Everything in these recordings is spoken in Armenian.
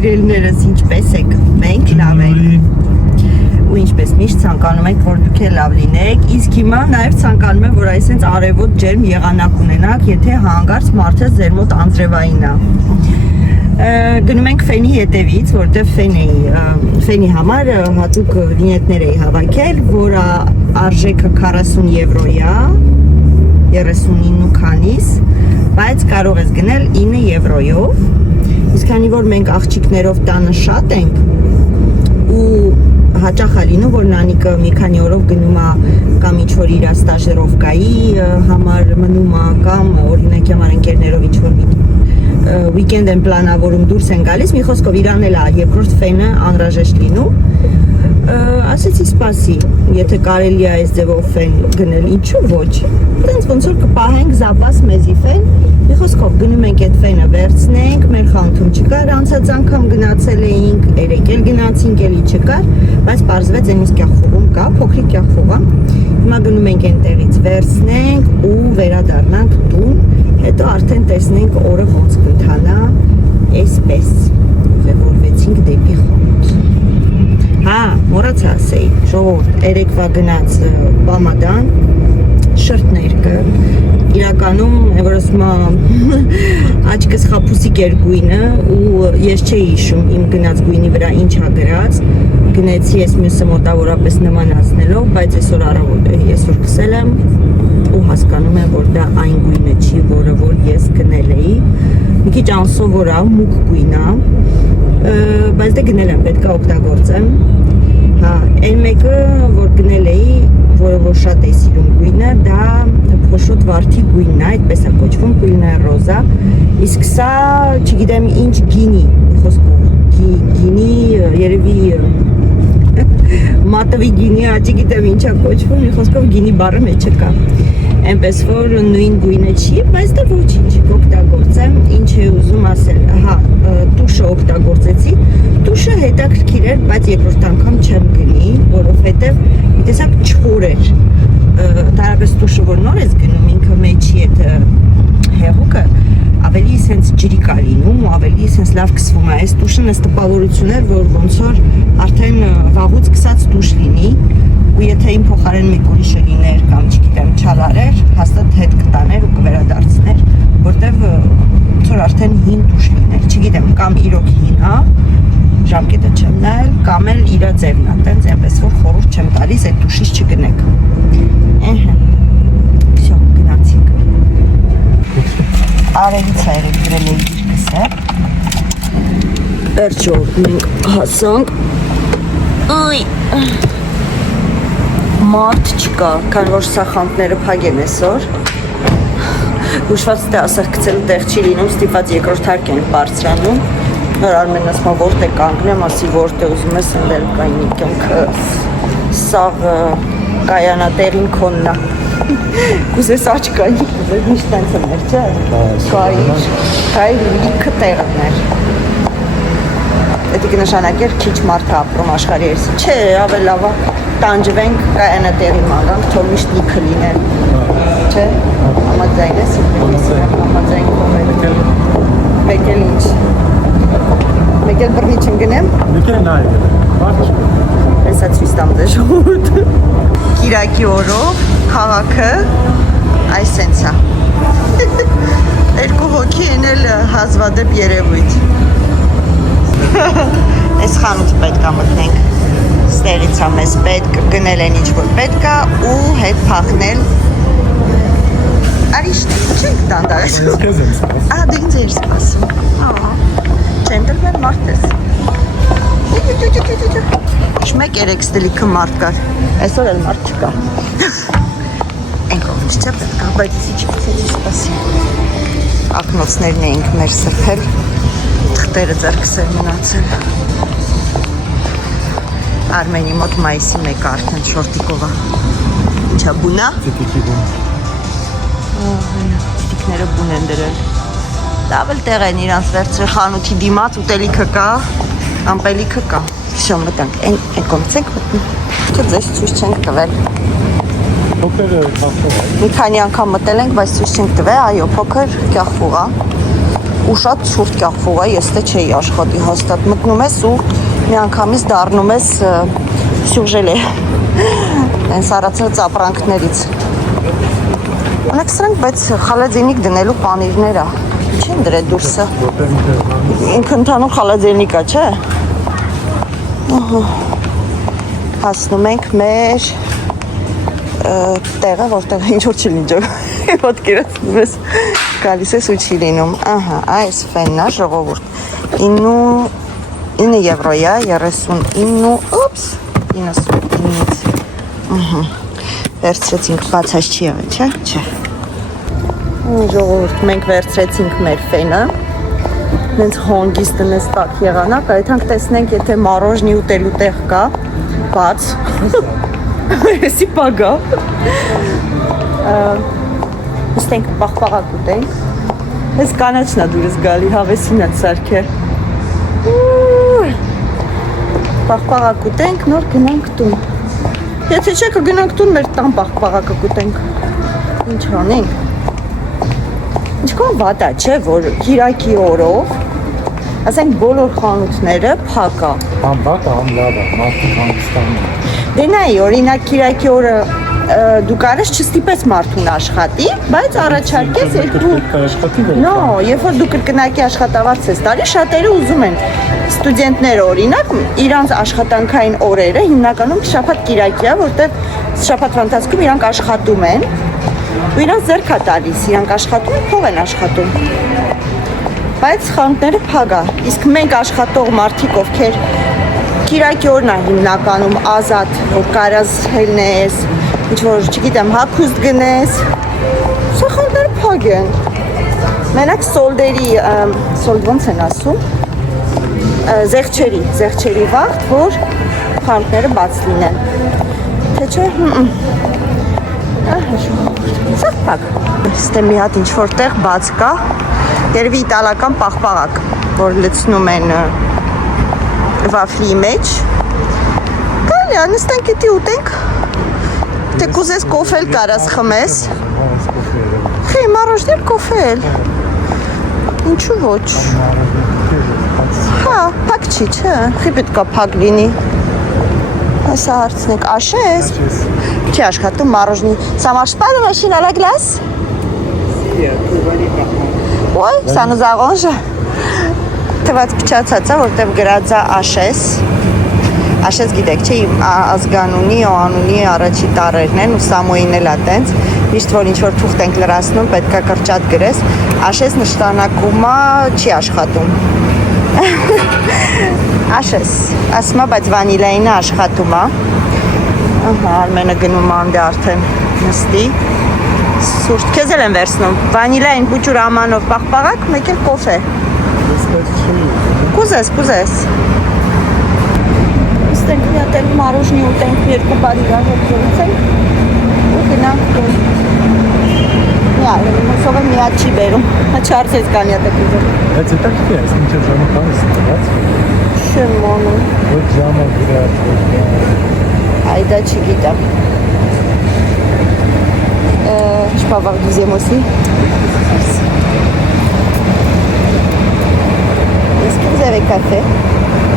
սիրելիներս ինչպես եք, մենք լավ ենք ու ինչպես միշտ ցանկանում եք, որ դուք էլ լավ լինեք, իսկ հիմա նաև ցանկանում եմ, որ այսպես արևոտ ջերմ եղանակ ունենաք, եթե հանգարց մարդը ձեր մոտ անձրևային է։ Գնում ենք ֆենի հետևից, որտեղ ֆենի համար հատուկ վինետներ էի հավաքել, որը արժեքը 40 եվրո է, 39 քանիս, բայց կարող ես գնել 9 եվրոյով, իսկ քանի որ մենք աղջիկներով տանը շատ ենք ու հաճախ է լինում, որ նանիկը մի քանի օրով գնում է կամ ինչ-որ իր ստաժերովկայի համար մնում է կամ օրինակ համար ընկերներով ինչ-որ մի weekend են պլանավորում դուրս են գալիս, մի խոսքով իրան էլ է երկրորդ ֆենը անհրաժեշտ լինում, ասեցի սպասի, եթե կարելի է այս ձևով ֆեն գնել, ինչու ոչ, տենց ոնց որ կպահենք զապաս մեզի ֆեն, մի խոսքով գնում ենք այդ ֆենը վերցնենք, մեր խանութում չկար, անցած անգամ գնացել էինք, երեկ էլ գնացինք, էլի չկար, բայց պարզվեց այն իսկ կյախվողում կա, փոքրիկ կյախվող է, հիմա գնում ենք այնտեղից վերցնենք ու վերադառնանք տուն, հետո արդեն տեսնենք օրը ոնց կընթանա, այսպես ուղևորվեցինք դեպի խանութ։ Հա, մոռացա ասեի, ժողովուրդ, երեկվա գնաց բամադան, շրթներ կը, իրականում, որ ասում աչքս խափուսիկ էր գույնը ու ես չէի հիշում իմ գնաց գույնի վրա ինչ ա գրած, գնեցի ես մյուսը մոտավորապես նմանացնելով, բայց այսօր քսել եմ ու հասկանում եմ, որ դա այն գույնը չի, որը որ ես գնել էի, մի քիչ անսովոր է, մուգ գույն է, բայց դե գնել եմ, պետք է օգտագործեմ, հա, այն մեկը, որ գնել էի, որը որ շատ է սիրում գույնը, դա փոշոտ վարդի գույնն է, այդպես է կոչվում, գույնը ռոզա, իսկ սա, չգիտեմ ինչ գինի, խոսքով, գինի, երևի մատվի գինի, չգիտեմ ինչ է կոչվում, մի խոսքով գինի բառը մեջը կա, այնպես որ նույն գույնը չի, բայց դա ոչինչ, կօգտագործեմ, ինչ է ուզում ասել, հա, տուշը օգտագործեցի, տուշը հետաքրքիր էր, բայց երկրորդ անգամ չեմ գնի, որովհետև մի տեսակ չոր էր, տարապես տուշը որ նոր ես գնում, ինքը մեջի այդ հեղուկը ավելի սենց ջրիկ է լինում ու ավելի սենց լավ կսվում է, այս տուշն ես տպավորություն էր, որ ոնց որ արդեն վաղուց կսած տուշ լինի ու եթե իմ փոխարեն մի ուրիշը լիներ կամ չգիտեմ չալարեր, հաստատ հետ կտաներ ու կվերադարձներ, որտեվ ոնց որ արդեն հին տուշ լիներ, չգիտեմ, կամ իրոք հին է, ժամկետը չեմ նայել, կամ էլ իրա ձևն է, տենց այնպես որ խորհուրդ չեմ տալիս այդ տուշից չգնեք։ Ըհը։ Всё, գնացինք։ Արևից է երեք գրել էի դիրքսը։ Վերջով մենք հասանք։ Ոյ։ Մարդ չկա, քանի որ սախանքները փակ են այսօր։ Ուշված թե ասար գցելու տեղ չի լինում, ստիպված երկրորդ հարկ են բարձրանում։ Նոր Արմենն ասում է որտե կանգնեմ, ասի որտե ուզում ես ընդել կայնի կյանքը սաղ կայանատերին քոննա։ Կուզես աչկայի, կուզես միշտ տենց եմ էր, չէ։ Կայր լիքը տեղներ։ Դա կնշանակեր քիչ մարդ ապրում աշխարհի երսի։ Չէ, ավելի լավ է տանջվենք կայանատերի մանանք, թող միշտ լիքը լինեն։ Չէ։ Համաձայն ես, համաձայն կողմել։ Մեկ էլ ինչ։ Մեկ էլ բռնի չընկնեմ։ Մեկ էլ նայ։ Մարդ չկա։ Հեսա ցույց տամ ձեզ ժողովուրդ։ Կիրակի օրով քաղաքը այս սենց է։ Երկու հոգի են էլ հազվադեպ երևույթ։ Այս խանութը պետք է մտնենք։ Ստեղից է մեզ պետք գնել են ինչ որ պետք է ու հետ փախնել։ Արիշտ, չենք դանդաղես։ Քեզ եմ սպասում։ Ահա դու ինձ ես սպասում։ Ահա։ Ջենտլմեն մարդ ես։ Շմեկ 3 ստելիքը մարդ կար, այսօր էլ մարդ չկա։ Են կողմից չէ պետք է, բայց իչի սպասի։ Ակնոցներն էինք մեր սրբել, թղթերը ձեռքս էր մնացել։ Արմենի մոտ մայիսի 1 արդեն շորտիկով է։ Ինչա բունա։ Տիկի բուն։ Տիկները բուն են դրել։ Լավ էլ տեղ են իրանց վերցրել խանութի դիմաց, ուտելիքը կա, ամպելիքը կա։ Всё, մտանք, այն կողմից ենք մտնում։ Թե ձեզ ցույց չենք տվել։ Փոքր կախվող է։ Մի քանի անգամ մտել ենք, բայց ցույց չենք տվել, այո, փոքր կախվող է։ ու շատ ցուրտ կախվող է, ես թե չէի աշխատի հաստատ։ Մտնում ես ու միանգամից դառնում ես սյուժելե։ Այս արածած ապրանքներից։ Ունեք սրանք, բայց խալաձենիկ դնելու պանիրներ է։ Ինչ են դրել դուրսը։ Ինքը ընդհանուր խալաձենիկ է, չէ՞։ Ահա։ Հասնում ենք մեր տեղը, որտեղ ինչ որ չի լինջով։ Ոտքերացնում ես, գալիս ես ու չի լինում։ Ահա, այս ֆենն է, ժողովուրդ։ 9 եվրո է, 39, ուպս, 99-ից։ Ահա։ Վերցրեցինք, բացած չի եղել, չէ՞։ Չէ։ Ժողովուրդ, մենք վերցրեցինք մեր ֆենը։ Մենք հոնգիստը մեզ տակ եղանակ, այդանք տեսնենք, եթե մարոժնի ուտելու տեղ կա, բաց։ Եսի պագա։ Իստենք պաղպաղակ ուտենք։ Ես կանաչնա դուրս գալի, հավեսին ատ սարքե։ Պաղպաղակ ուտենք, նոր գնանք տուն։ Եթե չէ կգնանք տուն, մեր տան պաղպաղակը կուտենք։ Ինչ անենք։ Ինչքան վատ է, չէ, որ Կիրակի օրով, ասենք բոլոր խանութները փակ է։ Համ վատ է, համ լավ է, մարդիկ հանգստանում են։ Դե նայ, օրինակ Կիրակի օրը դու կարես չստիպես մարդուն աշխատի, բայց առաջարկես երկու Նո, երբ որ դու կրկնակի աշխատավարձ ես տալի, շատերը ուզում են ստուդենտները օրինակ իրանց աշխատանքային օրերը հիմնականում շաբաթ Կիրակի է, որտեղ շաբաթվա ընթացքում իրանք աշխատում են ու իրանց ձեռք է տալիս, իրանք աշխատում են, փող են աշխատում։ Բայց խանութները փակ է, իսկ մենք աշխատող մարդիկ, ովքեր Կիրակի օրն է հիմնականում ազատ, որ կարաս հելնես, ինչ-որ, չգիտեմ, հագուստ գնես, սա խանութները փակ են։ Մենակ սոլդերի, սոլդ ոնց են ասում, զեղչերի վաղտ, որ խանութները բաց լինեն։ Թե չէ, սա փակ։ Ստե մի հատ ինչ-որ տեղ բաց կա, երևի իտալական պաղպաղակ, որ լցնում են վաֆլի մեջ։ Կարելի է, նստենք էտի ուտենք։ Թե կուզես կոֆել կարաս խմես։ Խի, մարոժներ կոֆել։ Ինչու ոչ։ Հա, փակ չի, չէ։ Խի պետք է փակ լինի։ Ասա հարցնեք, աշես։ Չի աշխատում մարոժնի։ Самошпали машина la glace? Ոյ, ça nous arrange։ Թված փչացած է, որտեղ գրած է աշես։ Աշես գիտեք, չէ, ազգանունի, անունի առաջի տառերն են ու Սամոյին էլ է տենց։ Միշտ որ ինչ-որ թուղթ ենք լրացնում, պետք է կրճատ գրես։ Աշես նշանակում է չի աշխատում։ Աշես, ասում է, բայց վանիլային է աշխատում է։ Ահա, Արմենը գնում է անդե արդեն նստի։ Սուրճ, քեզ էլ են վերցնում։ Վանիլային բուջուր ամանով պաղպաղակ, մեկ էլ կոֆե։ Կուզես։ Ստենք մի հատ էլ մարոժնի ուտենք, երկու բարի գազոցենք ու գնանք տուն։ Մուսովը մի հատ չի բերում, չարցեց կանի հատ եք ուզում։ Բայց էտա կիտի ես, մինչև ժամը կանես տված։ Չեմ մոնում։ Ոչ ժամը գրած։ Այդա չգիտեմ։ Je peux avoir deuxième aussi. Merci. Est-ce que vous avez café?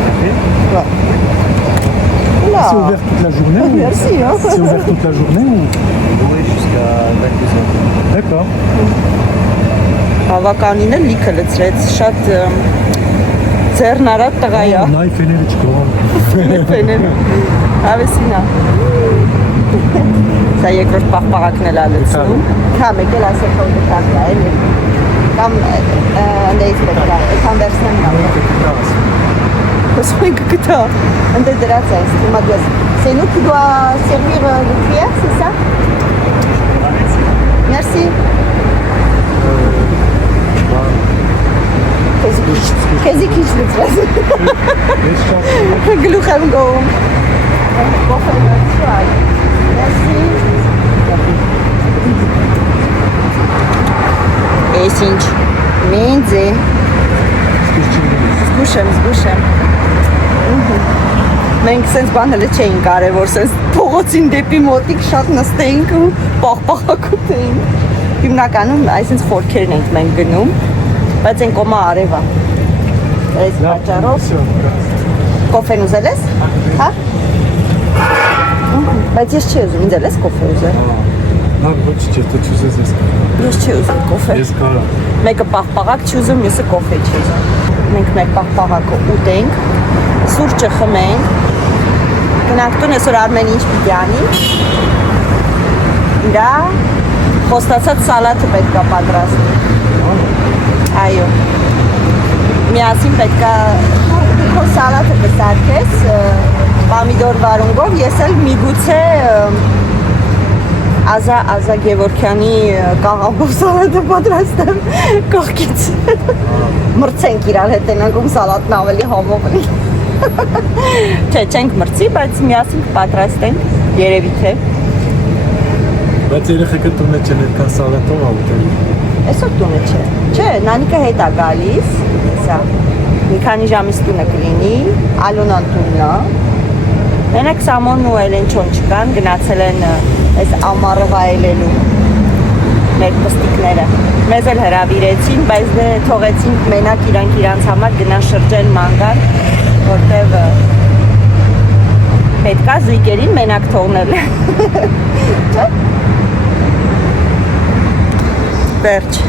Café? Ouais. Oula. C'est ouvert toute la journée ou... Merci. Hein. C'est ouvert toute la journée ou... Oui, jusqu'à 22h. D'accord. Հավականին էլ լիքը լցրեց, շատ ձեռնարատ տղա է։ Նայ ֆեները չկողան։ Ֆեներ։ Հավեսինա։ Դա երկրորդ պաղպաղակն էլ ալեցում։ Հա, մեկ էլ ասել որ դեպի է, էլի։ Կամ ընդեից պետք է, այդքան վերցնեմ նա։ Ասում ենք գտա, ընդե դրած է, հիմա դες։ C'est nous qui doit servir le cuillère, c'est ça? Merci. Քեզի քիչ լցրած։ Գլուխ եմ գոում։ Կոֆե վերցրած։ Merci. Էս ինչ, մենձ է։ Զգուշ եմ։ Մենք սենց բան հլը չէին կարևոր, սենց փողոցին դեպի մոտիկ շատ նստեինք ու պաղպաղակ ուտեինք։ Հիմնականում այսինց խորքերն ենք մենք գնում, Բայց են կոմա արևա։ Այս պատճառով կոֆեն ուզել ես? Հա? Բայց ես չի ուզում, ինձ ես կոֆե ուզել։ Լավ, ոչ չէ, դու չուզես ես կա։ Ես չի ուզում կոֆե։ Ես կարա։ Մեկը պաղպաղակ չի ուզում, մյուսը կոֆե չի ուզում։ Մենք մեր պաղպաղակը ուտենք, սուրճը խմենք։ Գնանք տուն, այսօր Արմենը ինչ պիտի անի։ Իրա խոստացած սալատը պետք է պատրաստի։ Այո։ Միասին պետք է քո սալատը կսարքես պամիդոր վարունգով, ես էլ միգուցե Ազա Գևորքյանի կաղամբով սալատը պատրաստեմ կողքից։ Մրցենք իրար հետ ենանքում սալատն ավելի համով լինի։ Չէ, չենք մրցի, բայց միասին կպատրաստենք, երևի թե։ Բայց երեխեքը տունը չեն այդքան սալատով ուտել։ Այսօր տունը չէ։ Չէ, Նանիկը հետ է գալիս, սա։ Մի քանի ժամից տունը կլինի, Ալոնան տունն է։ Մենակ Սամոնն ու Էլենչոն չկան, գնացել են այս ամառը վայելելու մեր պստիկները։ Մեզ էլ հրավիրեցին, բայց դե թողեցինք մենակ իրանց համար գնան շրջեն մանգան, որտև պետքա զույգերին մենակ թողնել։ Չէ՞։ Վերջ։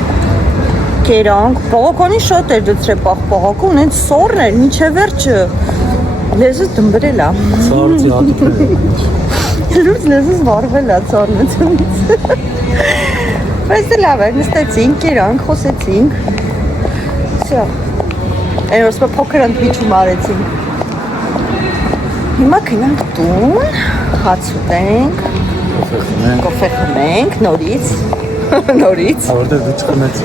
Կերանք, պողոքոնի շոտ էր դծրե պողոքը, ունեն սորն էր, մինչև վերջը։ Լեզուս դմբրել է։ Սարցի հատուկ է։ Լուց լեզուս վարվել է ծառնությունից։ Բայց դե լավ է, նստեցինք, կերանք, խոսեցինք։ Սա։ Այն ոսպե փոքր ընդմիջում արեցինք։ Հիմա գնանք տուն, հաց ուտենք, կոֆե խմենք, նորից։ Նորից։ Որտեղ դու չխմեցի։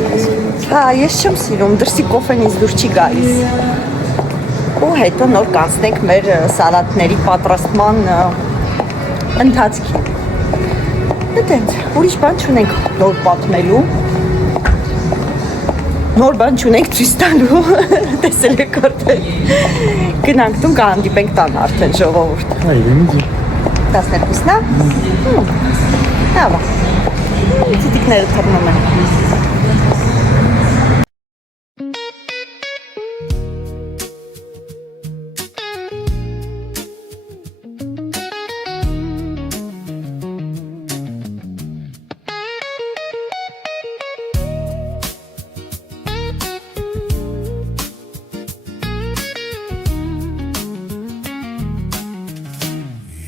Հա, ես չեմ սիրում, դրսի կոֆեն ինձ դուր չի գալիս։ Ու հետո նոր կանցնենք մեր սալատների պատրաստման ընթացքին։ Դենց, ուրիշ բան չունենք նոր պատմելու։ Նոր բան չունենք ցույց տալու։ Տեսել եք արդեն։ Գնանք տուն կհանդիպենք տան արդեն ժողովուրդ։ Այ, ինձ 12-ն է։ Լավ է։ Ցիտիկները թռնում են։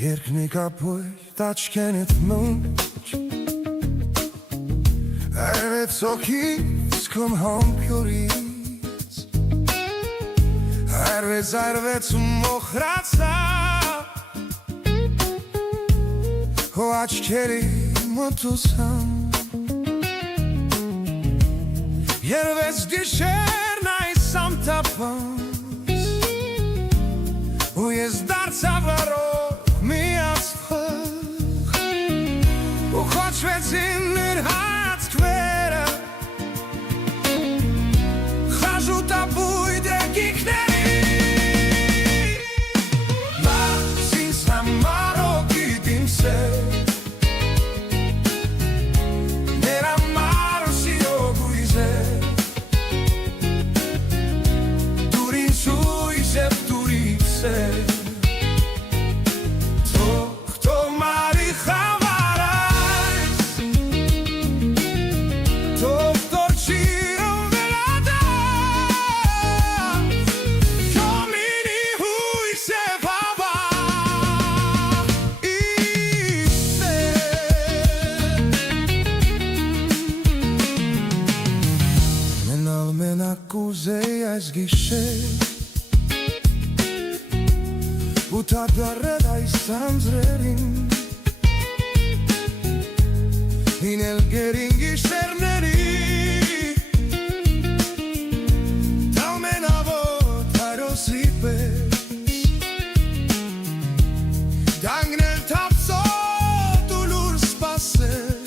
Երկնիկապույտ աչքենիդ մունջ Այդ սոքից քոն համքյորից Արվեց ու մոխրացա Հո աչքերի մտուսան Երվեց գիշերն այս ամտապանց Ու ես դարձա վարով մի ասխող Ու խոչվեցին նր հացքվերը Խաժուտ ապույտ եկիքների Մախ ինձ համար օգիտ իմ սեր Ներ համար ու սիրող ույզ է Դուր ինձ ույզ է դուր ինձ է Ու տադարել այս անձրերին Ինել գերին գիշերների Դամենավոտ հարոսի պես Դանգնել թապսոտ ու լուր սպասել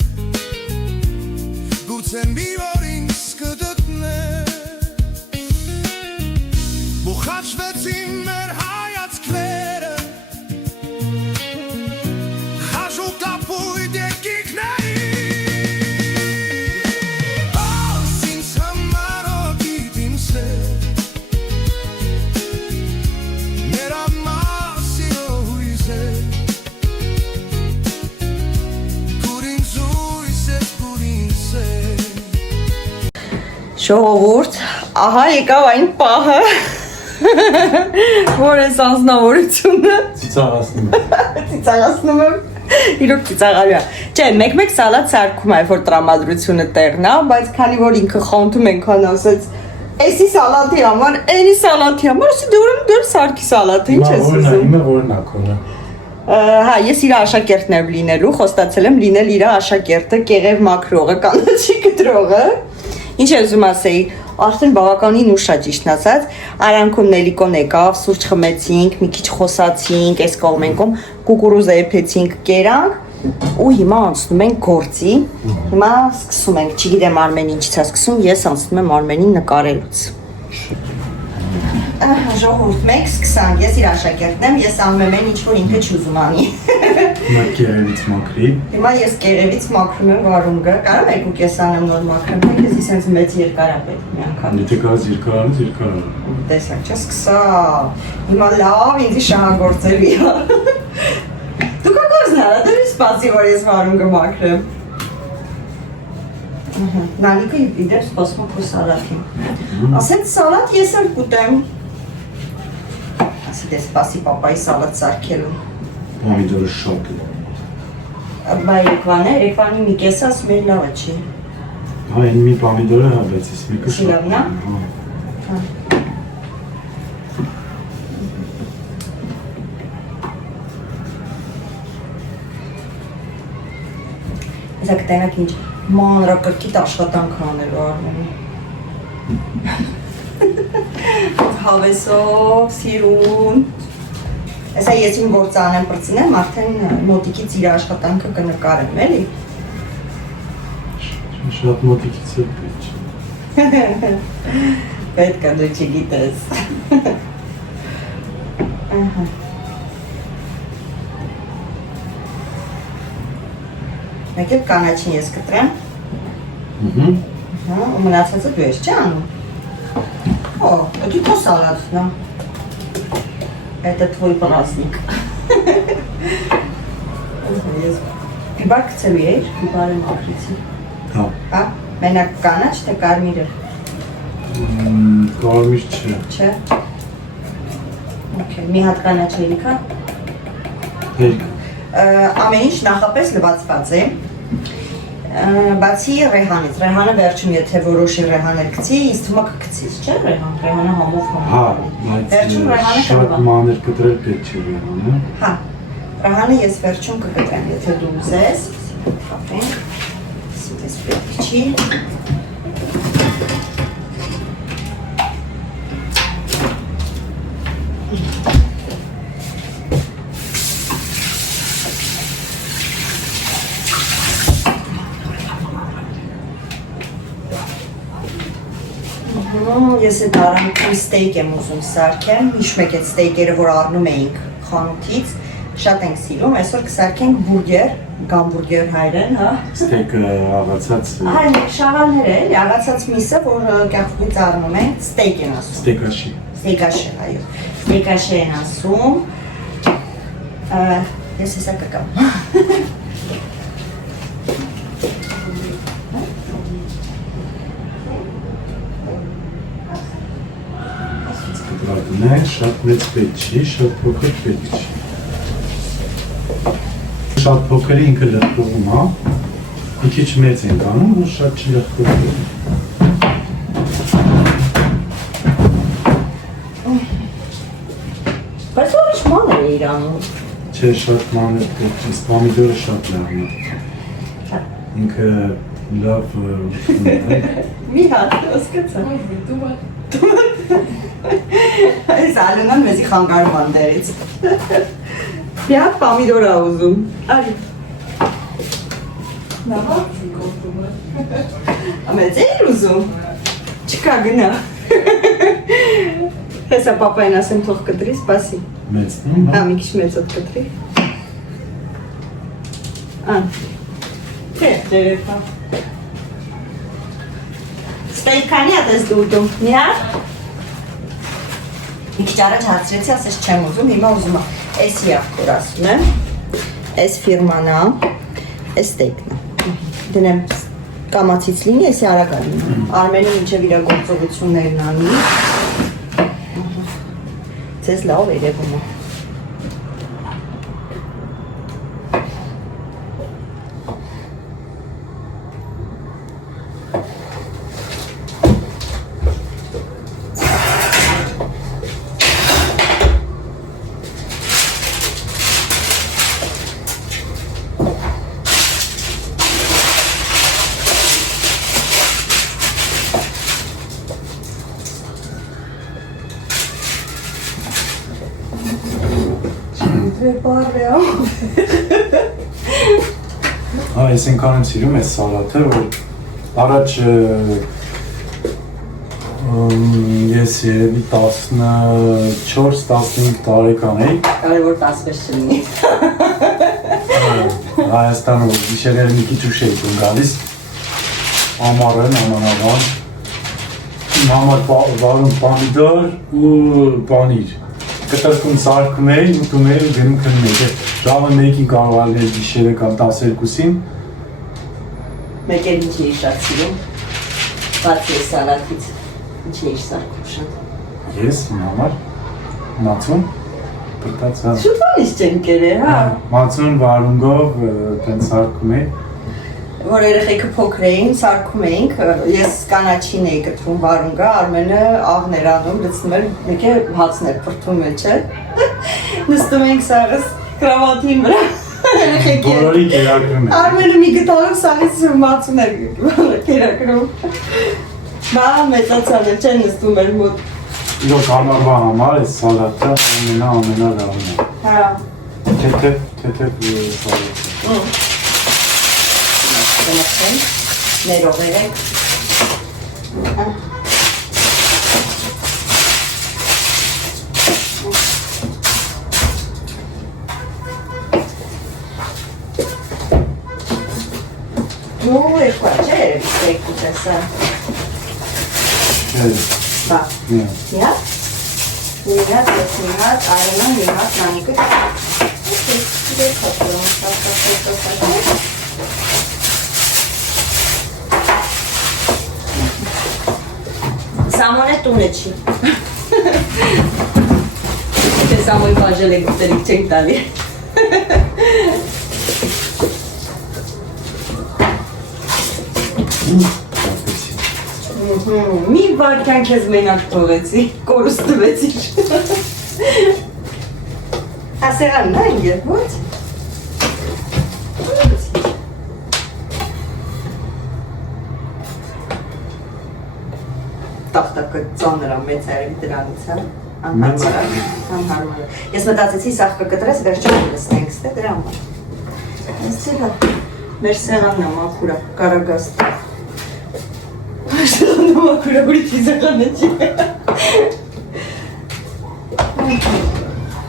Գուցեն մի որ ինձ կդտնել Ու խաչվեցին մեր հայացքները Խաժուկ ապույտ եկիքների Ահս ինձ համար օգիտ Ժողովուրդ, ահա եկավ այն պահը, որ ես անձնավորությունը ծիծաղացնում եմ, իրոք ծիծաղալու է։ Չէ, մեկ-մեկ սալատ սարքում է, որ տրամադրությունը տեղն է, բայց քանի որ ինքը խանդում ենքան ասեց, էսի սալատի համար, էնի սալատի համար, ասի դուրը սարքի սալատը, ինչ ես ուզում։ Իմը որն է քոնը։ Հա, ես իր աշակերտն եմ լինելու, խոստացել եմ լինել իր աշակերտը, կեղև մաքրողը, կանաչի կտրողը։ Ինչ ես ուզում ասեի, արդեն բավականին ուշ է ճիշտն ասած, Արանքում Նելիկոն եկավ, սուրճ խմեցինք, մի քիչ խոսացինք, այս կողմենքում կուկուրուզա եփեցինք, կերանք ու հիմա անցնում ենք գործի։ Հիմա սկսում ենք, չգիտեմ Արմենին ինչից է սկսում, ես անցնում եմ Արմենին նկարելուց։ Ժողովուրդ, մենք սկսանք, ես իր աշակերտն եմ, ես անում եմ այն ինչ որ ինքը չուզում անի։ Հիմա կերևից մաքրի։ Հիմա ես կեղևից մաքրում եմ վարունգը, կարամ եկու կես անեմ նոր մաքրեմ, ես իսենց մեծ երկար է պետք մի անգամ։ Եթե գազ երկար անես, երկար անես։ Տեսակ, չսկսա, հիմա լավ ինձի շահագործելի է։ Դու կագործն արա, դու սպասի, որ ես վարունգը մաքրեմ։ Նանիկը իդեպ սպասում քո սալատին։ Ասենց սալատ ես էլ կուտեմ։ Ասի դե սպասի պապայի սալատ սարքելու։ Պոմիդորը շատ է։ Բա երեկվանի մի կեսը ասում էր լավը չի։ Հա, այն մի պոմիդորը հա, բայց ես մեկը Չի լավն է։ Հա։ Հեսա կտենակ ինչ մանրակրկիտ աշխատանք անելու Արմենի։ Հավեսով, սիրուն։ Հեսա ես իմ գործ անեմ պրծնեմ, արդեն մոտիկից իր աշխատանքը կնկարեմ, էլի։ Շատ մոտիկից է պետք։ Պետք է դու չգիտես։ Մեկ էլ կանաչին ես կտրեմ։ Ու մնացածը դու ես չի անում։ О, это то салат, да. Это твой праздник. Պիբար կցելու էր, պիբարը մաքրեցի։ Հա։ Հա, մենակ կանաչ, թե կարմիրը։ Կարմիր չէ։ Չէ։ Okay, մի հատ կանաչ երիքա։ Հերիք։ Ամեն ինչ նախապես լվացված է։ Բացի ռեհանից, ռեհանը վերջում եթե որոշի ռեհանել գցի, ինձ թվում է կգցիս, չէ՞ ռեհանը համով Հա, բայց Վերջում ռեհանը շատ կլվա։ մանր կտրել պետք չէ ռեհանը։ Հա, ռեհանը ես վերջում կգտրեմ, եթե դու ուզես, կապենք, սպես պետք չի։ Ես այդ Արանքում ստեյք եմ ուզում սարքեմ, հիշում եք այդ ստեյքերը, որ առնում էինք խանութից, շատ ենք սիրում, այսօր կսարքենք բուրգեր, գամբուրգեր հայրեն, հա։ Ստեյկը աղացած։ Այլ շաղալներ է, աղացած միսը, որ կեղտուից առնում են, ստեյք են ասում։ Ստեյկաշի։ Ստեյկաշի, այո։ Ստեյկաշի են ասում։ Ես հեսա կկամ։ Դրագներ, շատ մեծ պետք չի, շատ փոքր պետք չի։ Շատ փոքրի ինքը լրկվում է, մի քիչ մեծ ենք անում, որ շատ չի լրկվում։ Բայց որիշ մանր է իրանում։ Չէ, շատ մանր պետք չի, պոմիդորը շատ լավն է։ Ինքը լավ Մի հատ, ասկացա։ Այս Ալենան մեզի խանգարում անդերից։ Մի հատ պամիդոր ա ուզում։ Արի։ Նավա։ Մեծ էր ուզում։ Չկա գնա։ Հեսա պապային ասեմ թող կտրի, սպասի։ մեծնում, Հա, մի քիչ մեծոտ կտրի։ Թե, դերեփա։ Ստեյքանի ա դες դու ուտում։ Մի հատ։ Մի քիչ առաջ հարցրեցի, ասես չեմ ուզում, հիմա ուզում եմ։ Էսի աղքոր ասում եմ, էս ֆիրման է, էս ստեյքն է։ Դնեմ կամացից լինի, էսի արագ լինի։ Արմենը մինչև իր գործողություններն անի։ Ձեզ լավ երևում է։ Այս ինքան եմ սիրում այս սալատը, որ առաջ ես երևի 14-15 տարեկան էի։ Կարևոր 16 չլինի։ Հայաստանը որ գիշերերը մի քիչ ուշ էի գալիս, ամառն ամանավան, իմ համար վարում պամիդոր ու պանիր։ Կտրկում սարքում էի, ուտում էի ու գնում քնում էի, ժամը 1-ին կարող ալներ գիշերը կամ 12-ին։ Մեկ էլ ինչ էի շատ սիրում, բացի է սալատից, ինչ էի սարքում շատ։ Ես իմ համար մածուն, պրտած հա։ Շուտ բանից չեն կերել, հա։ Մածուն վարունգով տենց սարքում էի։ Որ երեխեքը փոքր էին, սարքում էինք, ես կանաչին էի կտրում վարունգը, Արմենը աղներ անում, լցնում էր, մեկ է հացներ պրտում է, չէ։ Նստում էինք սաղս կրավատին վրա, երեխեքի հետ։ Բոլորի կերակրում է։ Արմենը մի գտարով սաղից մածուն էր կերակրում։ Բա մեծացան եմ, չեն նստում էր մոտ։ Իրոք ամառվա համար այս սալատը ամենալավն է։ Հա։ Թեթև սալատը։ Դնացեն, ներով երեք։ Նու երկու չէ, երկու տեսա։ Չէ, Բա, միա։ միա՞։ Մի հատ, ես մի հատ, Արենը մի հատ, Նանիկը։ Դեք հատում, Սամոնը տունը չի։ Թե Սամոյի բաժել եք ուտելիք չենք տալի։ Մի վարկյան քեզ մենակ թողեցի, կորուս տվեցիր։ Ասեղանն է ինգեր, ոչ։ Տախտակը ծանր մեծ արևի դրանից, հա։ Անհարմար։ Ես մտածեցի սաղ կկտրես, վերջում լսնենք, ստե դրա համար։ Ես ծիլա, մեր սեղանն է մաքուրա, կարագաստ։ Սեղանն է մաքուրա, ուրիքի սեղանը չի։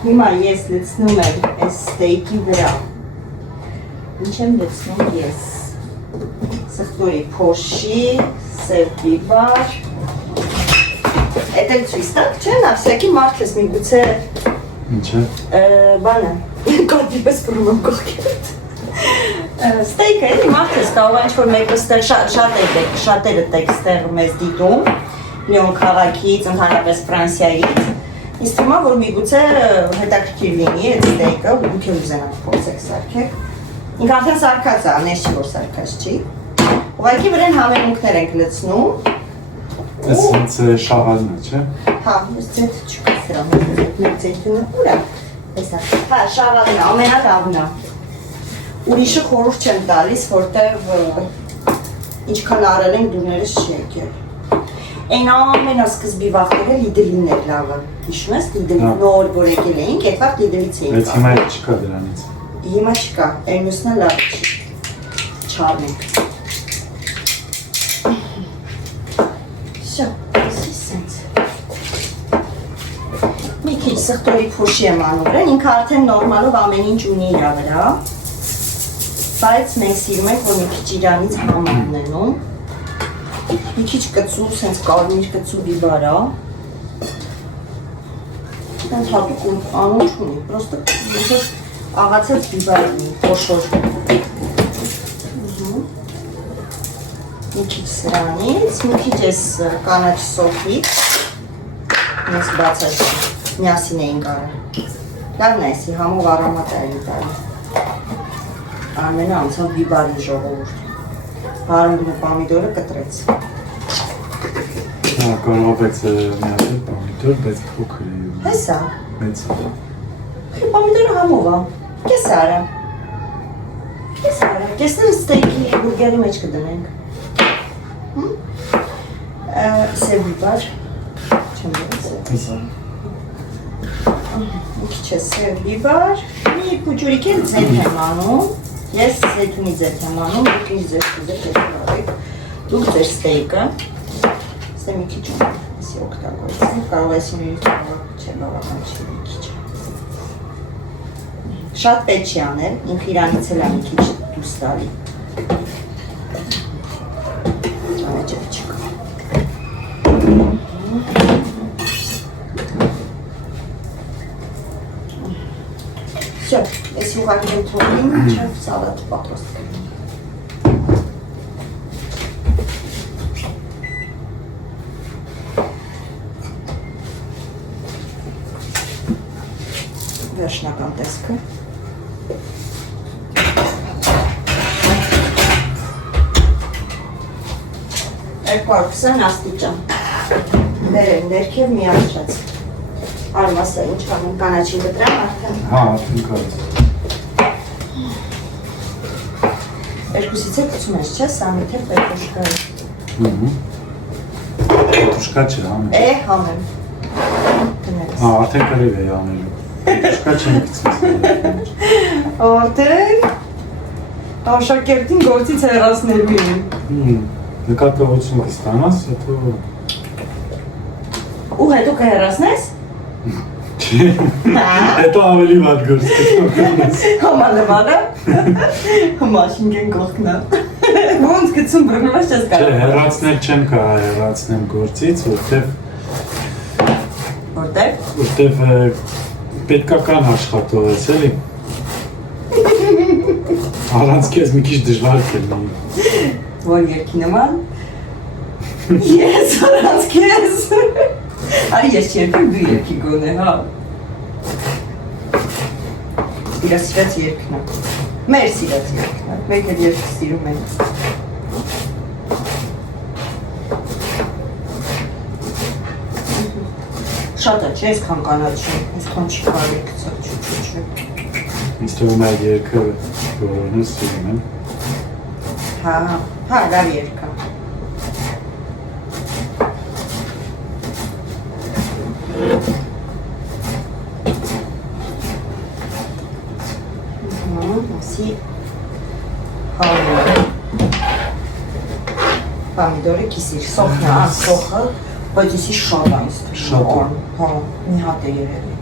Հիմա ես լցնում եմ այս ստեյքի վրա։ Ինչ եմ լցնում ես։ Սխտորի փոշի, սև բիբար։ Էդ էլ ցույց տակ, չէ՞, նավսյակի մարդ ես միգուցե Ինչ է։ բանը, կատի պես պրում եմ կողքերդ։ Ստեյքը էլի մարդ ես կարող ինչ-որ մեկը ստեղ շատերը տեքստեղ մեզ դիտում, Լիոն քաղաքից, ընդհանրապես Ֆրանսիայից։ Ինձ թվում է, որ միգուցե հետաքրքիր լինի այդ ստեյքը, ու դուք էլ ուզենաք փորձեք սարքեք։ Ինք արդեն սարքած է, անես չի, որ սարքած չի։ Ուղղակի վրան համեմունքներ ենք լցնում։ Այս ինձ շաղալն է, չէ։ Հա, ես ձետ չկա սրա մեկ ձետյունը ուր է։ Հեսա, հա, շաղալն է, ամենալավն է։ Ուրիշը խորհուրդ չեմ տալիս, որտեղ ինչքան արել ենք դուրներս չի եկել։ Այն ամենասկզբի վաղները Լիդլին էր լավը։ Հիշում ես, Լիդլին նոր որ եկել էինք, այդ վաղ Լիդլից էինք։ Բայց հիմա չկա դրանից։ Հիմա չկա, այն մյուսն էլ լավ չի։ Չարնենք։ Շա, այսի սենց։ Մի քիչ սխտորի փոշի եմ անում վրան, ինքը արդեն նորմալով ամեն ինչ ունի իրա վրա։ Բայց մենք սիրում ենք, որ մի քիչ իրանից համ ունենում։ Մի քիչ կծու, սենց կարմիր կծու բիբարա։ Սենց հատուկ անուն չունի, պրոստը աղացած բիբար ունի, խոշոր։ Մի քիչ սրանից, մի քիչ էս կանաչ սոթից ես բացացի, միասին էին կարը լավն է էսի, համով առամատ է տալի Արմենը անցավ բիբարի ժողովուրդ Հարունգն ու պամիդորը կտրեց Կարող եք միացել պամիդոր, բայց փոքր է Հեսա Մեծ Պամիդորը համով է, կես արա Կեսն էլ ստեյքի բուրգերի մեջ կդնենք Սև բիբար Չեմ դրեց Մի քիչ է սև բիբար Մի պուջուրիկ էլ ձեթ եմ անում Ես զեյթունի ձեթ եմ անում Դուք ինչ ձեթ կուզեք Դուք ձեր ստեյկը Ստե մի քիչ Իսի օգտագործենք Կարող է սի նույնիսկ չէ բավական չի մի քիչ Շատ պետք չի անել Ինքը իրանից էլ է մի քիչ դուրս տալի Ճանեջը չկա Всё, если уходить в время, сейчас салат попросту. Վերջնական տեսքը Երկու աստիճան Վերև ներքև միացրած Արում ասա ինչ անում կանաչին կտրեմ արդեն Հա, արդեն կարծ Երկուսից է կծում ես չէ, սամիթև պետուշկա Պետուշկա չէ, համել համեմ Հա, արդեն կրիվ է համելու Պետուշկա չեն կծմից Արդեն Աշակերտին գործից հեռացնելու եմ Նկատողություն կստանաս, հետո Ու հետո կհեռացնես Հետո ավելի վատ գործ կստանաս Համալվանը Մաշին գեն կողքնա Ոնց գծում բրգնված չես Չէ, հեռացնել չեմ կարա հեռացնեմ գործից, որտև պետքական աշխատող ես, էլի Առանց կեզ մի քիչ դժվար կլինի Որ երկի նման Ես առանց կեզ Արի ես չերքեմ դու երկի գոն է, հա Իրա սիրած երկնա Մեր սիրած երկնա Մեկ էլ երկի սիրում ենք Շատ է, չէ, այսքան կանաչի Այսքան չի կարի կծալ, չէ Ինձ թվում է երկը բոլորն սիրում եմ Հա, լավ երկա Ասի Հարուր Պամիդորը կիսիր, սոխն է, սոխը Բայց եսի շատ այնց Շատ է Հա, մի հատ է երևի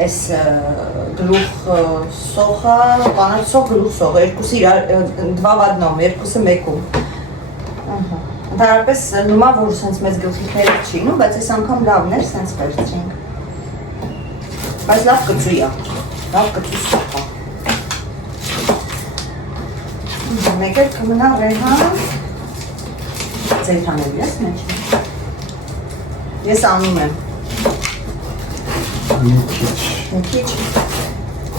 Այս գլուխ սոխը, կանաչ սոխ, գլուխ սոխը, երկուսը դվա վադնում, երկուսը մեկում Ընդհանրապես նոմա, որ սենց մեծ գլխիքները չի նու, բայց այս անգամ լավն էր, սենց վերցրինք Բայց լավ կծու է, լավ կծու սոխ է Մեկ էլ կմնա ռեհան Ձեթանելու ես մեջ Ես անում եմ Մի քիչ Մի քիչ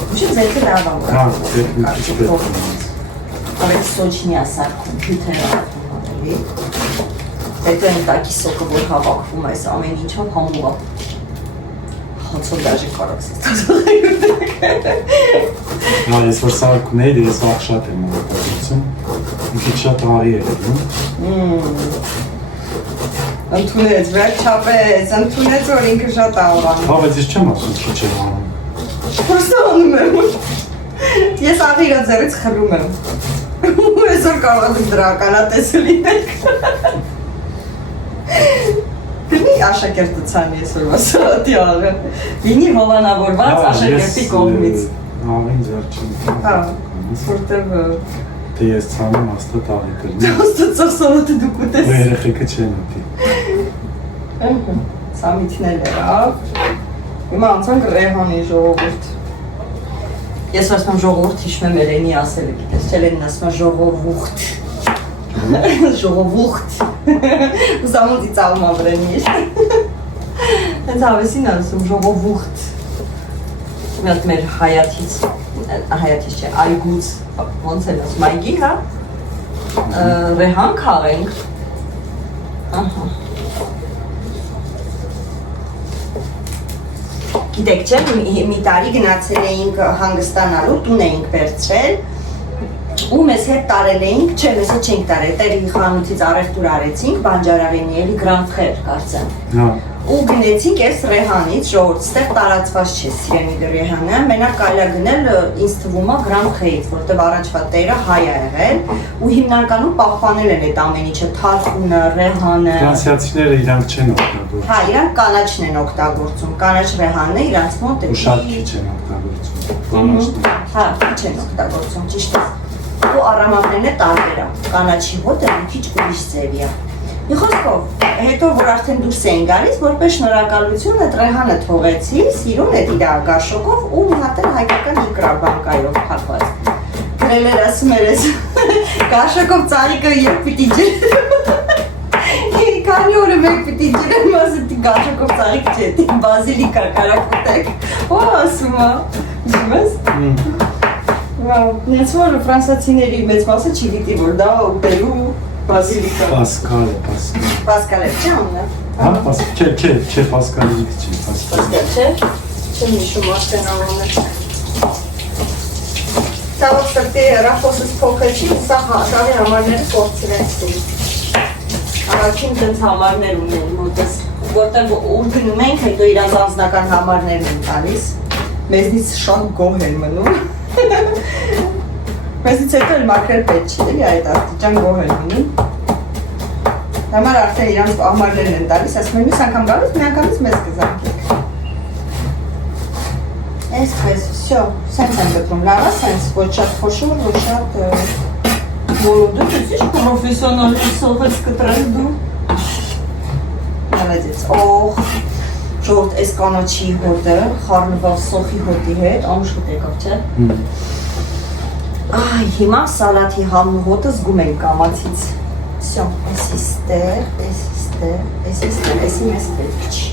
Ուշի ձեթը լավ անգա Հա, ձեթ մի քիչ պետք Ավելի սոչնի ասարքում, հյութերը ատում Հետո են տակի սոկը, որ հավակվում այս ամեն ինչով համով է Հացով դաժի կարոք սեզ Հա, ես որ սարքում էի, ես վաղ շատ եմ ողտագործում Մի քիչ շատ հարի է լգում Ընդունեց, վերջապես, ընդունեց, որ ինքը շատ աղվանում Հա, բայց ես չեմ ասում քիչ եմ անում Պրոստը անում եմ Ես աղիրա ձերից խրում եմ Այսօր կարող եմ դրականատեսը լինեք Կնի աշակերտության ես որ վասարատի աղը Լինի հովանավորված աշակերտի կողմից Աղին ձեր չեմ Հա, որտև Դե ես ծանում աստատ աղի կրնի Ոստը ծախսալատը դուք ուտես Ու երեխեքը չեն ուտի Սամիթնել էր, ավ Հիմա անցանք ռեհանի ժողովուրդ Ես ասում ժողովուրդ հիշում եմ Էլենի ասելը գիտես, չել են ասում ժողովուրդ Ժողովուրդ։ Ուսամուտի ծաղում ավրենի։ Հենց հավեսին ասում ժողովուրդ։ Միատ մեր հայաթից չէ, այգուց, ոնց են ասում, այգի, հա, ռեհան քաղենք, գիտեք չէ, մի տարի գնացել էինք հանգստանալու, տուն էինք վերցրել, ու մեզ հետ տարել էինք, չէ, մեզ հետ չենք տարել, տերի խանութից առևտուր արեցինք, բանջարեղենի էլի գրանդ խեր, կարծեմ, ու գնեցինք այս ռեհանից, ժողովուրդ, ստեղ տարածված չէ սիրենի ռեհանը, մենակ կարելի է գնել ինձ թվում է Grand Prix-ից, որտեղ առաջվա տերը հայ է եղել, ու հիմնականում պահպանել են այդ ամեն ինչը, թարխունը, ռեհանը։ Ֆրանսիացիները իրանք չեն օգտագործում։ Հա, իրանք կանաչն են օգտագործում, կանաչ ռեհանն է իրանց մոտ Ու շատ քիչ են օգտագործում։ Հա, քիչ են օգտագործում, ճիշտ է։ Ու առամավներն է տարբեր է, կանաչի հոտը մի քիչ ուրիշ ձևի է։ Մի խոսքով, հետո որ արդեն դուրս էին գալիս, որպես շնորհակալություն այդ ռեհանը թողեցի, սիրուն է իր գաշոկով ու մի հատ էլ հայկական իկրա բանկայով փակված։ Գրել էր ասում էր ես գաշոկով ծաղիկը երբ պիտի ջրեմ։ Քանի օրը մեկ պիտի ջրեմ, ասեցի գաշոկով ծաղիկ չէ, դի բազիլիկա կարակուտեք։ Ո՞ր ասում է։ Ուզում ես։ Նենց որ ֆրանսիացիների մեծ մասը չի գիտի, որ դա ուտելու բազիլիկա։ Պասկալ է, Պասկալ։ Պասկալ է, չէ՞ ունը։ Հա, չէ, Պասկալի չի, Պասկալի։ Չէ՞։ Չեմ հիշում արդեն անունը։ Ցավոք սրտի հեռախոսս փոքր չի, սա շահի համարները կորցրեցի։ Առաջին դենց համարներ ունեն մոտս, որտեղ ուր գնում ենք, հետո իրանց անձնական համարներն են տալիս։ Մեզնից շատ գոհ են մնում։ Մեզնից հետո էլ մաքրել պետք չի, էլի այդ աստիճան գոհ են մնում։ Համար արդեն իրանց համարներն են տալիս, ասում են մյուս անգամ գալուց, մի անգամից մեզ կզարկեք։ Այսպես, վсё, սենց եմ գտնում, լավ է սենց, ոչ շատ խոշոր, ոչ շատ մորուդու, դու պրոֆեսիոնալ սովեց կտրել դու։ Նավեդեց, օղ, ժողովուրդ այս կանաչի հոտը, խառնվող սոխի հոտի հետ, ամուշոտ եկավ, չէ։ Այ, հիմա սալաթի համն ու հոտը զգում ենք կամացից։ Всё, էսի մեզ պետք չի։ Էսի մեզ պետք չի։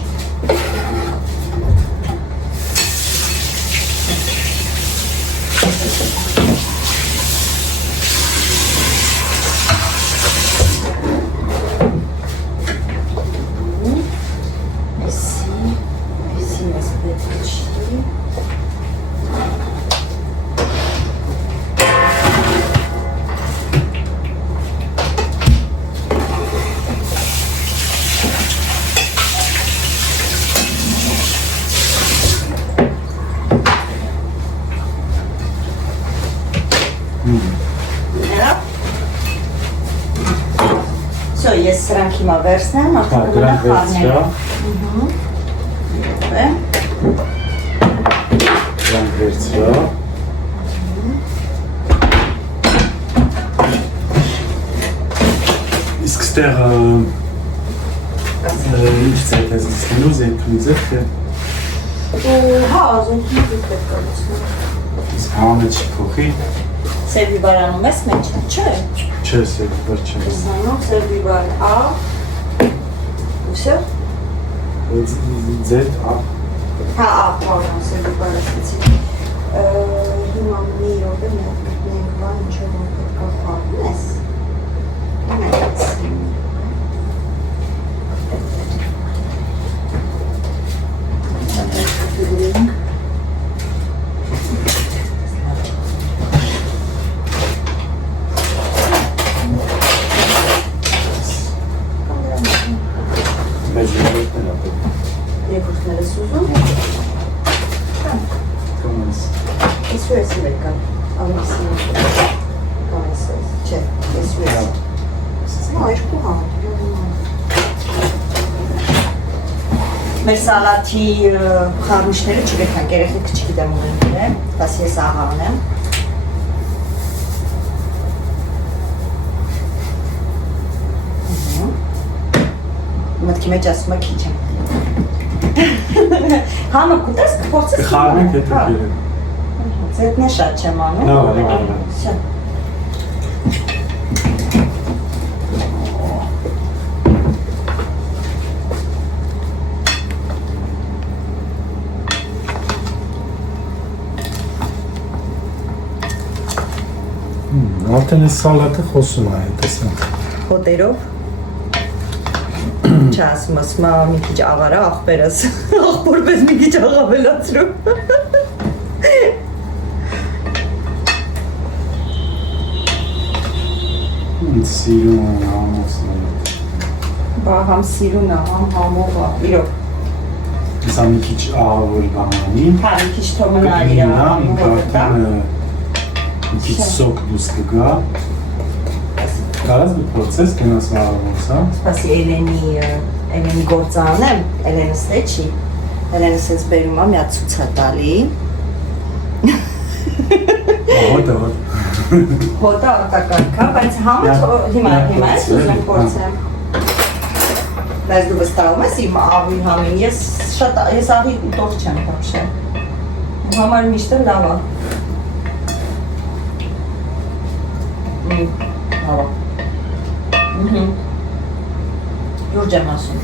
Всё, ես սրանք հիմա վերցնեմ, արդեն դրանք վերցրա։ Դրանք վերցրա։ Իսկ ստեղ ինչ ձետ ես դիսնելու, զեյթունի ձետ է։ Հա, զեյթունի ձետ պետք է լցնեմ։ Իսկ համը չի փոխի։ Սերվի բարանում ես մեջ, չէ։ Չէ, սերվի բար չէ։ Սանոք, սերվի բար, Всё? Ձետ, Հա, պարոն, սերվի բարը ստեցի։ Հիմա մի րոպե մենք գտնենք բան, ինչով որ պետք է խառնում ես։ Երկրորդները սուզում։ կոմես։ Ես ու եսի վեկա, ամիսի կամեսը, չէ, ես ու եսի։ Նա երկու համ։ Մեր սալաթի խառնիչները չգետանք, երեխեք չգիտեմ ունեն է, բաս ես աղան եմ։ Մտքի մեջ ասում է քիչ եմ։ Համը կուտես կփորձես։ Կխառնենք հետո գերեք։ Ձետնե շատ չեմ անում։ Լավ, եկավ։ Всё։ Արդեն այս սալատը խոսում է հետեսան։ Հոտերով։ Չասում ասմա մի քիչ աղարա աղբերս, աղբորպես մի քիչ աղավելացրում։ Սիրուն համոսն է։ Բա համ սիրուն է, համ համով է, իրոք։ Եսա մի քիչ աղավոր բանանի։ Հա, մի քիչ թոմնա իր մի քիչ սոկ դուս կգա։ Կարաս մի պրոցես կենաս աղավորս, հա։ Սպասի Էլենի գործանն եմ, Էլենս թե չի։ Էլենս ես բերում է, միա ցույց է տալի։ Հոտը։ Հոտը արտակարգա, բայց համը հիմա ես ուզեմ փորձեմ։ Բայց դու վստահում ես իմ աղի համին, ես աղի ուտող չեմ բավշե։ Համար միշտ լավ է։ Լավ է։ Լուրջ եմ ասում։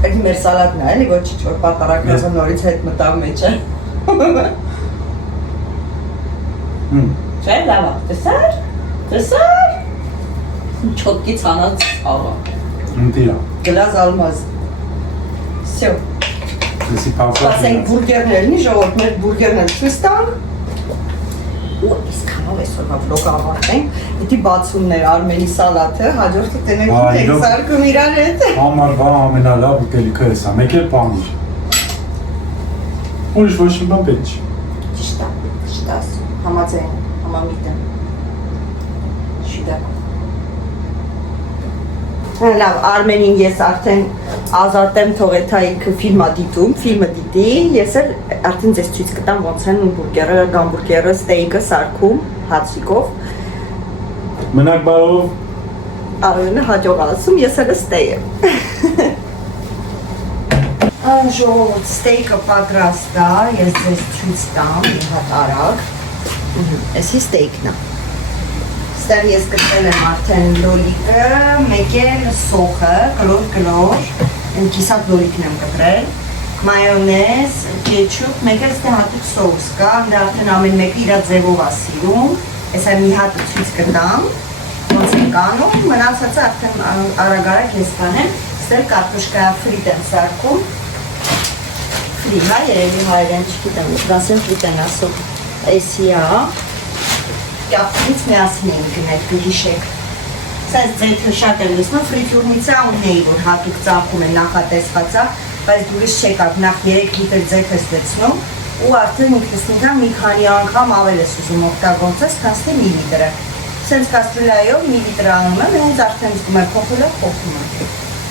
Այդ մեր սալատն է, էլի ոչ ինչ-որ պատարակը նորից հետ մտավ մեջ է։ Չէ, լավ է, տեսար, տեսար։ Չոտկի ծանած աղա։ Ընտիրա։ Գլազ ալմազ։ Սյո։ Դեսի պավսակ։ Սպասենք բուրգերն էլնի, ժողորդ մեր բուրգերն էլ չույս տանք։ Ու իսկանով այսօրվա վլոգ ավարտենք, հետի բացումներ Արմենի սալատը, հաջորդը տենենք եք սարկում իրան հետ։ Համարվա ամենալավ ուտելիքը ես է, մեկ էլ պանիր։ Ուրիշ ոչ մի բան պետք չի։ Ճիշտ է ասում, համաձայն, համամիտ եմ։ Շիդա։ Լավ, Արմենին ես արդեն ազատեմ թողեթա ինքը ֆիլմա դիտում, ֆիլմը դիտի, ես էլ արդեն ձեզ ցույց կտամ ոնց են բուրգերը, գամբուրգերը, ստեյկը սարքում հացիկով։ Մնաք բարով։ Արմենը հաջող ասում, ես էլ ստեյ եմ։ Ժողովուրդ, ստեյկը պատրաստ է, ես ձեզ ցույց տամ, մի հատ արագ։ Էսի ստեյկն է։ Ստեղ ես գտել եմ արդեն լոլիկը, մեկ էլ սոխը, կլոր, կիսատ լոլիկն եմ գտրել, մայոնեզ, կեչուպ, մեկ էլ ստեղ հատուկ սոուս կա, դա արդեն ամեն մեկը իրա ձևով է սիրում, ես այ մի հատը ցույց կտամ, ոնց ենք անում, մնացածը արդեն արագ-արագ ես կանեմ, ստեղ կարտոշկա ֆրիտ եմ սարքում, ֆրի, հա, երևի հայերեն չգիտեմ, ֆրանսիան ֆրիտ են ասում, էսի է, կյապտից միասին են գնել, կհիշեք։ Սենց ձեթը շատ եմ լսնում, ֆրիտյուրնիցա ունեի, որ հատուկ ծախում են նախատեսվածա, բայց դուրս չեկավ, նախ 3 լիտր ձեթ ես լեցնում ու արդեն ինքնսնիքան մի քանի անգամ ավել ես ուզում օգտագործես, քանստի մի լիտրը։ Սենց կաստրուլայով մի լիտր անում եմ, հենց արդեն զգում եմ փոխելով փոխում եմ։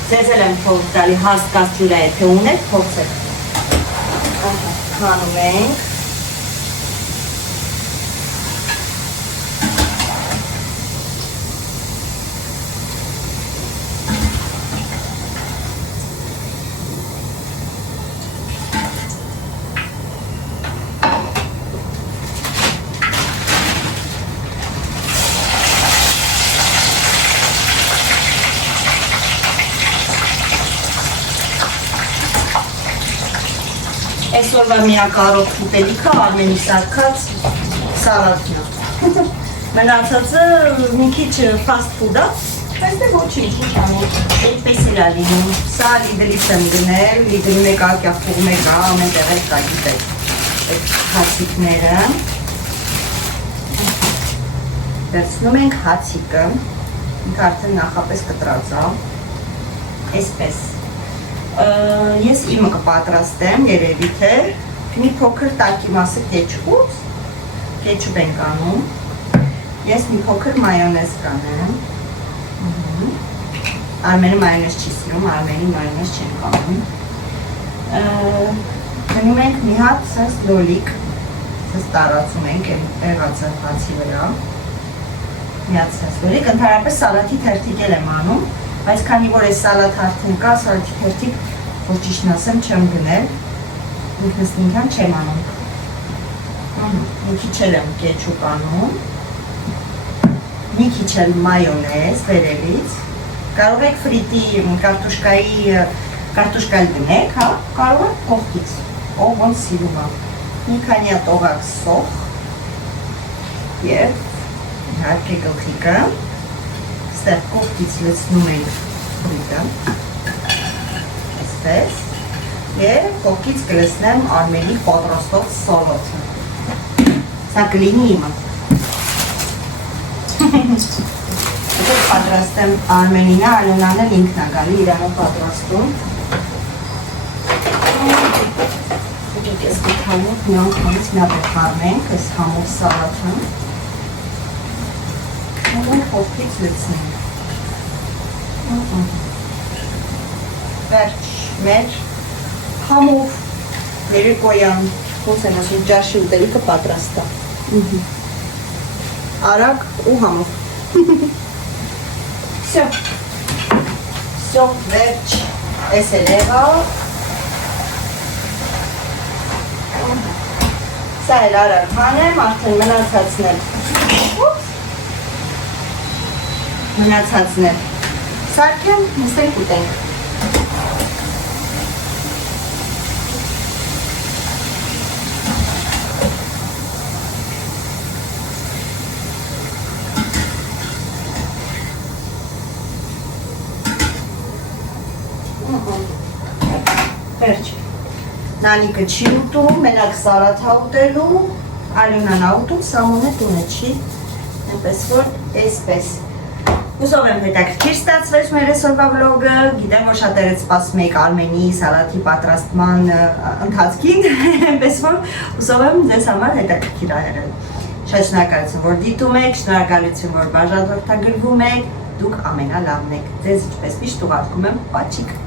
Ձեզ էլ եմ փոխ տալի հաստ կաստրուլա է, թե ունեք, փոխեք։ Հանում ենք։ Այսօրվա միակարող ուտելիքը Արմենի սարքած սալատն է։ Մնացածը մի քիչ ֆաստ ֆուդ է, բայց դե ոչինչ, ինչ անենք, այդպես էլ է լինում։ Սա Լիդլից եմ գնել, Լիդլի մեկ ակյախտուղ մեկ է, ամեն տեղ էլ կա գիտեք այդ հացիկները։ Վերցնում ենք հացիկը, ինքը արդեն նախապես կտրած է, այսպես։ Ես իմը կպատրաստեմ, երևի թե մի փոքր տակի մասը կեչուպ ենք անում, ես մի փոքր մայոնեզ կանեմ, Արմենը մայոնեզ չի սիրում, Արմենի մայոնեզ չենք անում, գնում ենք մի հատ սենց լոլիկ, սենց տարածում ենք եղածը հացի վրա, մի հատ սենց լոլիկ, ընդհանրապես սալատի թերթիկ եմ անում, բայց քանի որ այս սալատ արդեն կա, սալատի թերթիկ, որ ճիշտն ասեմ, չեմ գնել, ինքնսնինքան չեմ անում։ Մի քիչ էլ եմ կեչուպ անում, մի քիչ էլ մայոնեզ վերևից, կարող եք ֆրիտի կարտոշկայի դնեք, հա, կարող եք կողքից, ով ոնց սիրում է։ Մի քանի հատ օղակ սոխ, Եվ իհարկե գլխիկը, ստեղ կողքից լցնում ենք ֆրիտը, այսպես, և կողքից կլցնեմ Արմենի պատրաստող սալաթը, սա կլինի իմը, Եթե պատրաստեմ Արմենինը, Ալոնան էլ ինքն է գալի, իրանը պատրաստում, Ես կթանուկ մի անգամից մի հատ խառնենք այս համով սալաթը Մենք կողքից լցնենք Վերջ մեր համով երեկոյան ոնց են ասում ջաշի ուտելիքը պատրաստ է Արագ ու համով Всё, վերջ Էս էլ եղավ Սա էլ արագ հանեմ, արդեն մնացածն էլ սարքեմ, նստենք ուտենք Վերջ Նանիկը չի ուտում, մենակ սալաթա ուտելու, Ալյոնան ա ուտում, Սամոնը տունը չի, այնպես որ այսպես Հուսով եմ հետաքրքիր ստացվեց մեր այսօրվա վլոգը, գիտեմ որ շատերդ սպասում եք Արմենի սալաթի պատրաստման ընթացքին, այնպես որ հուսով եմ ձեզ համար հետաքրքիր ա եղել Շատ շնորհակալություն որ դիտում եք, շնորհակալություն որ բաժանորդագրվում եք, դուք ամենալավն եք, ձեզ ինչպես միշտ ուղարկում եմ պաչիկ